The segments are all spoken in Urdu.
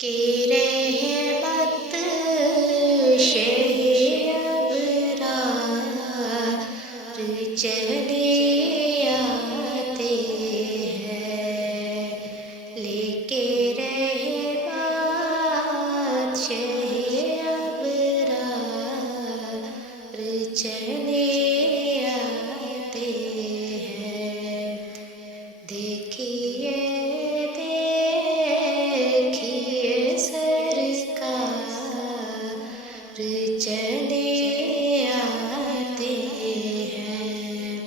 کہ رحمت شہ ابرار چلے آتے ہیں، لے کے رحمت شہ ابرار چلے آتے ہیں۔ دیکھیے چلے آتے ہیں،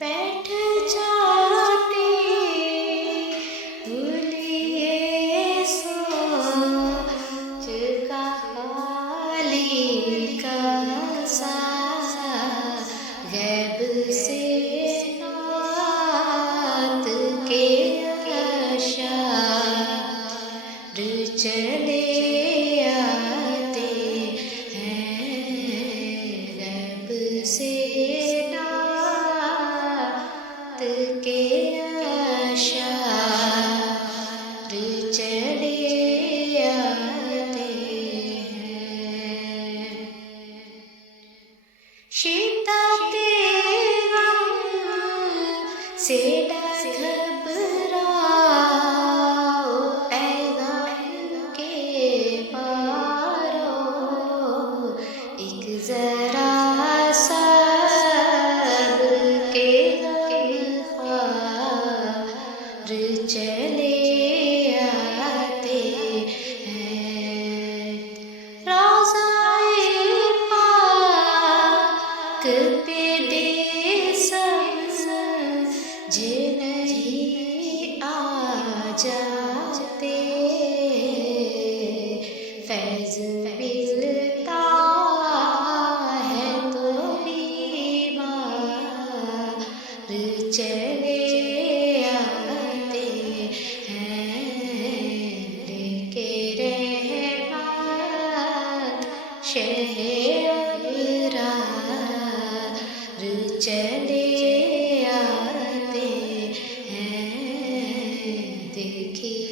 بیٹھ جاتے بھولیے سوچ کا خالی کا سایہ، غیب سے نعت کے اشعار چلے سے نعت کے اشعار چلے آتے ہیں۔ شدت غم سے نہ گھبراؤ اے غم کے مارو، ایک ذرا چلے آتے ہیں۔ روضۂ پاک پہ دے سمجھ نہیں آ جاتے، فیض ملتا ہے تو بیمار چلے شہ ابرار چلے آتے ہیں۔ دیکھیے